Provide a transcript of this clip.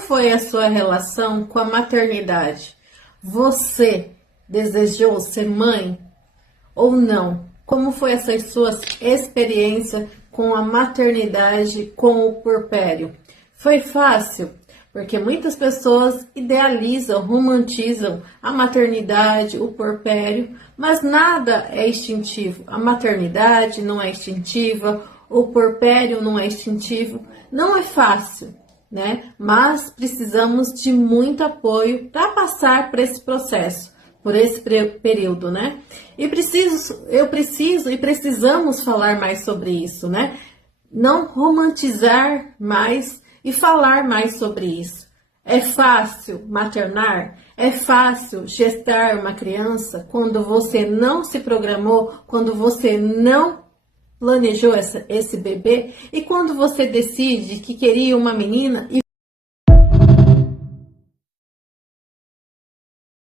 foi a sua relação com a maternidade? Você desejou ser mãe ou não? Como foi essa sua experiência com a maternidade, com o puerpério? Foi fácil? Porque muitas pessoas idealizam, romantizam a maternidade, o puerpério, mas nada é instintivo. A maternidade não é instintiva, o puerpério não é instintivo. Não é fácil, né? Mas precisamos de muito apoio para passar por esse processo, por esse período, né? E precisamos falar mais sobre isso, né? Não romantizar mais e falar mais sobre isso. É fácil maternar? É fácil gestar uma criança quando você não se programou, quando você não planejou esse bebê e quando você decide que queria uma menina e